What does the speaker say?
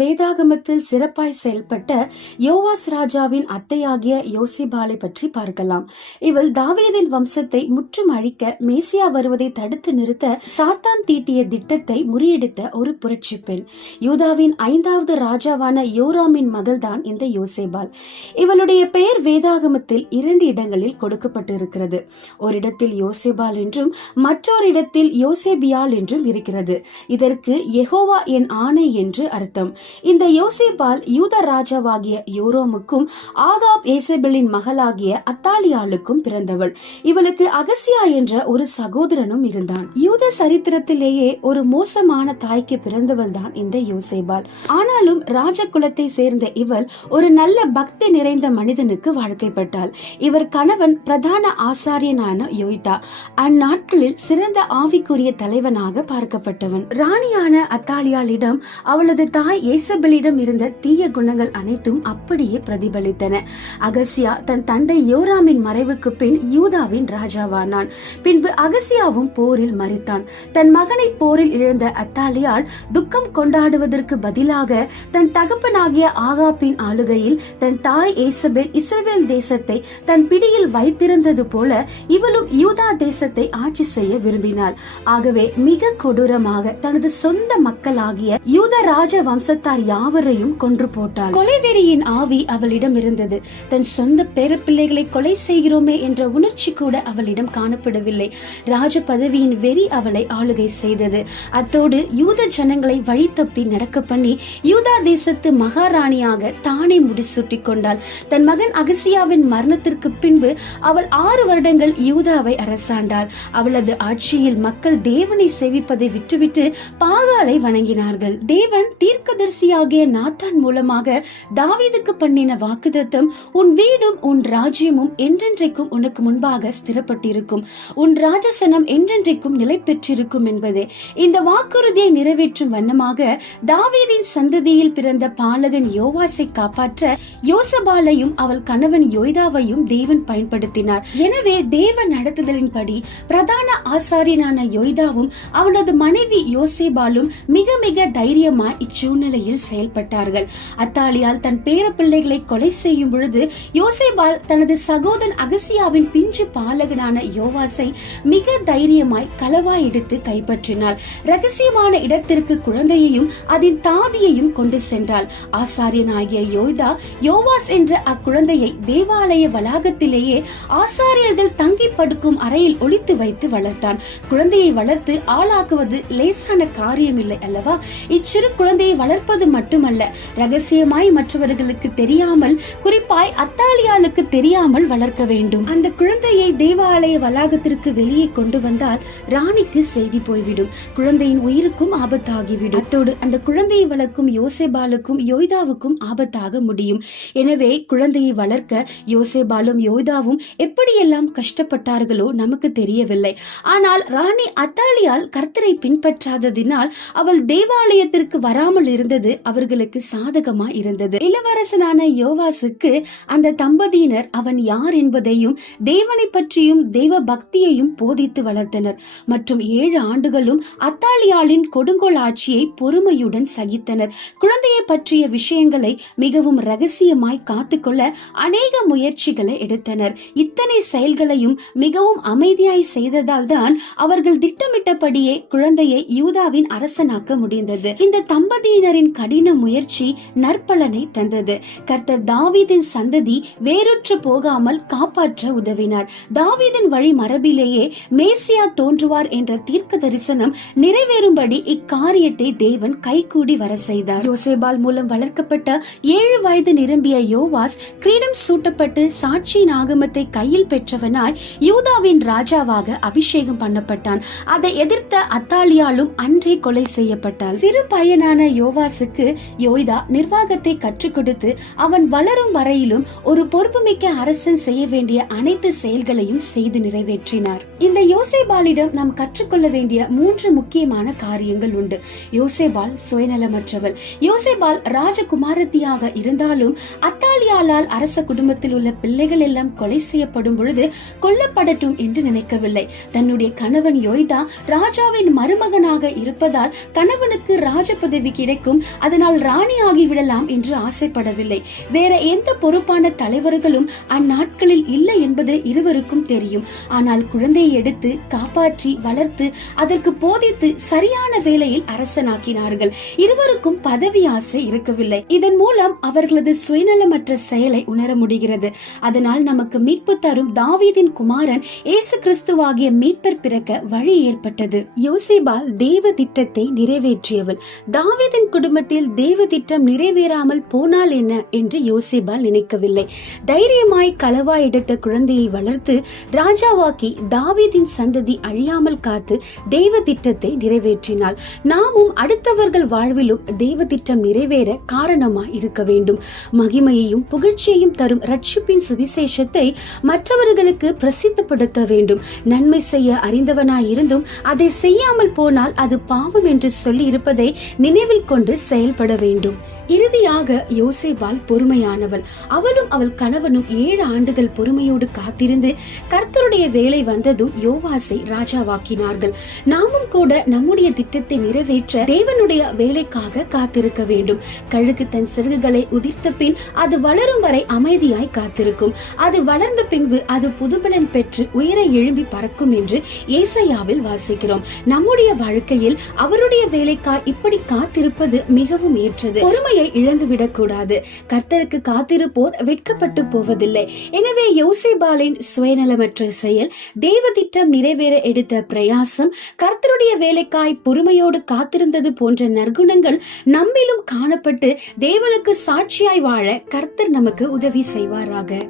வேதாகமத்தில் சிறப்பாய் செயல்பட்ட யோவாஸ் ராஜாவின் அத்தையாகிய யோசேபாலை பற்றி பார்க்கலாம். இவள் தாவீதின் வம்சத்தை முற்றும் அழிக்க மேசியா வருவதை தடுத்து நிறுத்த சாத்தான் தீட்டிய திட்டத்தை முறியடித்த ஒரு புரட்சி பெண். யூதாவின் 5வது ராஜாவான யோராமின் மகள்தான் இந்த யோசேபால். இவளுடைய பெயர் வேதாகமத்தில் 2 இடங்களில் கொடுக்கப்பட்டிருக்கிறது. ஒரு இடத்தில் யோசேபால் என்றும் மற்றொரு இடத்தில் யோசேபியால் என்றும் இருக்கிறது. இதற்கு யெகோவா என் ஆணை என்று அர்த்தம். இந்த யோசேபால் யூத ராஜாவாகிய யோரோமுக்கும் ஆகாப் ஏசபெலின் மகளாகிய அத்தாலியாளுக்கும் பிறந்தவள். இவளுக்கு அகசியா என்ற ஒரு சகோதரனும் இருந்தான். யூத சரித்திரத்திலேயே ஒரு மோசமான தாய்க்கு பிறந்தவள் தான் இந்த யோசேபால். ஆனாலும் ராஜகுலத்தை சேர்ந்த இவள் ஒரு நல்ல பக்தி நிறைந்த மனிதனுக்கு வாழ்க்கைப்பட்டாள். இவர் கணவன் பிரதான ஆசாரியனான யோய்தா அந்நாட்களில் சிறந்த ஆவிக்குரிய தலைவனாக பார்க்கப்பட்டவன். ராணியான அத்தாலியாளிடம் அவளது தாய் ஏசபெலிடம் இருந்த தீய குணங்கள் அனைத்தும் அப்படியே பிரதிபலித்தன. அகசியா தன் தந்தை யோராமின் மறைவுக்கு பின் யூதாவின் ராஜாவானான். பின்பு அகசியாவும் போரில் மரித்தான். தன் மகனை போரில் இழந்த அத்தாலியால் துக்கம் கொண்டாடுவதற்கு பதிலாக தன் தகப்பனாகிய ஆகாப்பின் ஆளுகையில் தன் தாய் ஏசபெல் இஸ்ரவேல் தேசத்தை தன் பிடியில் வைத்திருந்தது போல இவளும் யூதா தேசத்தை ஆட்சி செய்ய விரும்பினாள். ஆகவே மிக கொடூரமாக தனது சொந்த மக்களாகிய யூத ராஜ வம்சத்தார் யாவரையும் கொன்று போட்டாள். கொலைவெறியின் ஆவி அவளிடம் இருந்தது. தன் சொந்த பேரப்பிள்ளைகளை கொலை செய்கிறோமே என்ற உணர்ச்சி கூட அவளிடம் காணப்படவில்லை. ராஜ பதவியின் வெறி அவளை ஆளுகை செய்தது. அத்தோடு யூத ஜனங்களை வழி தப்பி நடக்க பண்ணி யூதா தேசத்து மகாராணியாக தானே முடிசூட்டிக் கொண்டாள். தன் மகன் அகசியாவின் மரணத்திற்கு பின்பு அவள் 6 வருடங்கள் யூதாவை அரசாண்டாள். அவளது ஆட்சியில் மக்கள் தேவனை சேவிப்பதை விட்டுவிட்டு பாகாலை வணங்கினார்கள். தேவன் தீர்க்கதரிசியாகிய நாத்தான் மூலமாக தாவீதுக்கு பண்ணின வாக்குத்தத்தம், உன் வீடும் உன் ராஜ்யமும் என்றென்றைக்கும் உனக்கு முன்பாக ஸ்திரப்பட்டிருக்கும், உன் ராஜசனம் என்றென்றைக்கும் நிலை பெற்றிருக்கும் என்பதே. இந்த வாக்குறுதியை நிறைவேற்றும் வண்ணமாக தாவீதின் சந்ததியில் பிறந்த பாலகன் யோவாசை காப்பாற்ற யோசபாலையும் அவள் கணவன் யோய்தாவையும் தேவன் பயன்படுத்தினார். எனவே தேவ நடத்துதலின்படி பிரதான ஆசாரியனான யோய்தாவும் அவனது மனைவி யோசேபாலும் மிக மிக தைரியமாய் இச்சூழ்நிலையில் செயல்பட்டார்கள். அத்தாலியால் தன் பேர பிள்ளைகளை கொலை செய்யும் பொழுது யோசேபால் தனது சகோதரன் அகசியாவின் பிஞ்சு பாலகனான யோவாசை மிக தைரியமாய் களவாய் எடுத்து கைப்பற்றினாள். ரகசியமான இடத்திற்கு குழந்தையையும் அதன் தாதியையும் கொண்டு சென்றாள். ஆசாரியனாகிய யோய்தா யோவாஸ் என்ற அக்குழந்தையை தேவாலய வளாகத்திலேயே ஆசாரியர்கள் தங்கி படுக்கும் அறையில் ஒளித்து வைத்து வளர்த்தான். குழந்தையை வளர்த்து ஆளாக்குவது லேசான காரியமில்லை அல்லவா? இச்சிறு குழந்தையை வளர்ப்பது மட்டுமல்ல, ரகசியமாய் மற்றவர்களுக்கு தெரியாமல், குறிப்பாய் அத்தாலியாளுக்கு தெரியாமல் வளர்க்க வேண்டும். அந்த குழந்தையை தேவாலய வளாகத்திற்கு வெளியே கொண்டு வந்தால் ராணிக்கு செய்தி போய்விடும், குழந்தையின் உயிருக்கும் ஆபத்தாகிவிடும். அத்தோடு அந்த குழந்தையை வளர்க்கும் யோசேபாலுக்கும் யோய்தாவுக்கும் ஆபத்தாக முடியும். எனவே குழந்தையை வளர்க்க யோசேபாலும் யோய்தாவும் எப்படியெல்லாம் கஷ்டப்பட்டார்களோ நமக்கு தெரியவில்லை. ஆனால் ராணி அத்தாலியால் கர்த்தரை பின்பற்றாததினால் அவள் தேவாலயத்திற்கு வராமல் இருந்தது அவர்களுக்கு சாதகமா இருந்தது. இளவரசனான யோவாசுக்கு அந்த தம்பதியினர் அவன் யார் என்பதையும் தேவனை பற்றியும் தேவ பக்தியையும் போதித்து வளர்த்தனர். மற்றும் 7 ஆண்டுகளும் அத்தாலியாளின் கொடுங்கோல் ஆட்சியை பொறுமையுடன் சகித்தனர். குழந்தையை பற்றிய விஷயங்களை மிகவும் ரகசியமாய் காத்துக்கொள்ள அநேக முயற்சிகளை எடுத்தனர். இத்தனை செயல்களையும் மிகவும் அமைதியாய் செய்ததால் தான் அவர்கள் திட்டமிட்டபடியே குழந்தையை யூதாவின் அரசனாக்க முடிந்தது. இந்த தம்பதியினரின் கடின முயற்சி நற்பலனை தந்தது. கர்த்தர் தாவீதின் சந்ததி வேறுற்று போகாமல் காப்பாற்ற உதவினார். தாவீதின் வழி மரபிலேயே மேசியா தோன்றுவார் என்ற தீர்க்க தரிசனம் நிறைவேறும்படி இக்காரியத்தை தேவன் கைகூடி வர செய்தார். யோசேபால் மூலம் வளர்க்கப்பட்ட 7 வயது நிரம்பிய யோவாஸ் கிரீடம் சூட்டப்பட்டு சாட்சியின் ஆகமத்தை கையில் பெற்றவனாய் யூதாவின் ராஜாவாக அபிஷேகம் பண்ணப்பட்டான். அதை எதிர்த்த அத்தாலியாலும் அன்றே கொலை செய்யப்பட்டாள். சிறு பையனான யோவாசுக்கு யோய்தா நிர்வாகத்தை கற்றுக் கொடுத்து அவன் வளரும் வரையிலும் ஒரு பொறுப்புமிக்க அரசன் செய்ய வேண்டிய அனைத்து செயல்களையும் செய்து நிறைவேற்றினார். இந்த யோசேபாலிடம் நாம் கற்றுக்கொள்ள வேண்டிய 3 முக்கியமான காரியங்கள் உண்டு. யோசேபால் சுயநலமற்றவள். யோசேபால் ராஜகுமாரத்தியாக இருந்தாலும் அத்தாலியாளால் அரச குடும்பத்தில் உள்ள பிள்ளைகள் எல்லாம் கொலை செய்யப்படும் பொழுது கொல்லப்படட்டும் என்று நினைக்கவில்லை. தன்னுடைய கணவன் யோய்தா ராஜாவின் மருமகனாக இருப்பதால் கணவனுக்கு ராஜ பதவி கிடைக்கும், அதனால் ராணி ஆகிவிடலாம் என்று ஆசைப்படவில்லை. வேற எந்த பொறுப்பான தலைவர்களும் அந்நாட்களில் இல்லை என்பது இருவருக்கும் தெரியும். ஆனால் குழந்தையை எடுத்து காப்பாற்றி வளர்த்து அதற்கு போதித்து சரியான வேளையில் அரசனாக்கினார்கள். இருவருக்கும் பதவி ஆசை இருக்கவில்லை. இதன் மூலம் அவர்களது சுயநலமற்ற செயலை உணர முடிகிறது. அதனால் நமக்கு மீட்பு தரும் தாவீதின் குமாரன் இயேசு கிறிஸ்துவாகிய மீட்பர் பிறக்க வழி ஏற்பட்டது. யோசேபால் தேவ திட்டத்தை நிறைவேற்றியவள். தாவீதின் குடும்பத்தில் தேவ திட்டம் நிறைவேறாமல் போனால் என்ன என்று யோசேபால் நினைக்கவில்லை. தைரியமாய் களவாய் எடுத்த குழந்தையை வளர்த்து ராஜாவாக்கி தாவீதின் சந்ததி அழியாமல் காத்து தேவ திட்டத்தை நிறைவேற்றினாள். நாமும் அடுத்தவர்கள் வாழ்விலும் தேவ திட்டம் நிறைவேற காரணமாய் இருக்க வேண்டும். மகிமையையும் புகழ்ச்சியையும் தரும் ரட்சிப்பின் சுவிசேஷத்தை மற்றவர்களுக்கு பிரசித்தப்படுத்த வேண்டும். நன்மை செய்ய அறிந்தவனாய் இருந்தும் அதை செய்யாமல் போனால் அது பாவம் என்று சொல்லி இருப்பதை நினைவில் கொண்டு செயல்பட வேண்டும். இறுதியாக யோசேபால் பொறுமையானவள். அவளும் அவள் கணவனும் 7 ஆண்டுகள் பொறுமையோடு காத்திருந்து கர்த்தருடைய வேலை வந்ததும் யோவாசை ராஜாவாக்கினார்கள். நாமும் கூட நம்முடைய திட்டத்தை நிறைவேற்ற தேவனுடைய வேலைக்காக காத்திருக்க வேண்டும். கழுகு தன் சிறகுகளை உதிர்த்த பின் அது வளரும் வரை அமைதியாய் காத்திருக்கும். அது வளர்ந்த பின்பு அது புதுபலன் பெற்று உயர எழும்பி பறக்கும் என்று ஏசாயாவில் வாசிக்கிறோம். நம்முடைய வாழ்க்கையில் அவருடைய வேலைக்காய் இப்படி காத்திருப்பது மிகவும் ஏற்றது. பொறுமையை இழந்துவிடக் கூடாது. கர்த்தருக்கு காத்திருப்போர் வெட்கப்பட்டு போவதில்லை. எனவே யோசேபாலின் சுயநலமற்ற செயல், தேவ திட்டம் நிறைவேற எடுத்த பிரயாசம், கர்த்தருடைய வேலைக்காய் பொறுமையோடு காத்திருந்தது போன்ற நற்குணங்கள் நம்மிலும் காணப்பட்டு தேவனுக்கு சாட்சியாய் வாழ கர்த்தர் நமக்கு உதவி செய்வாராக.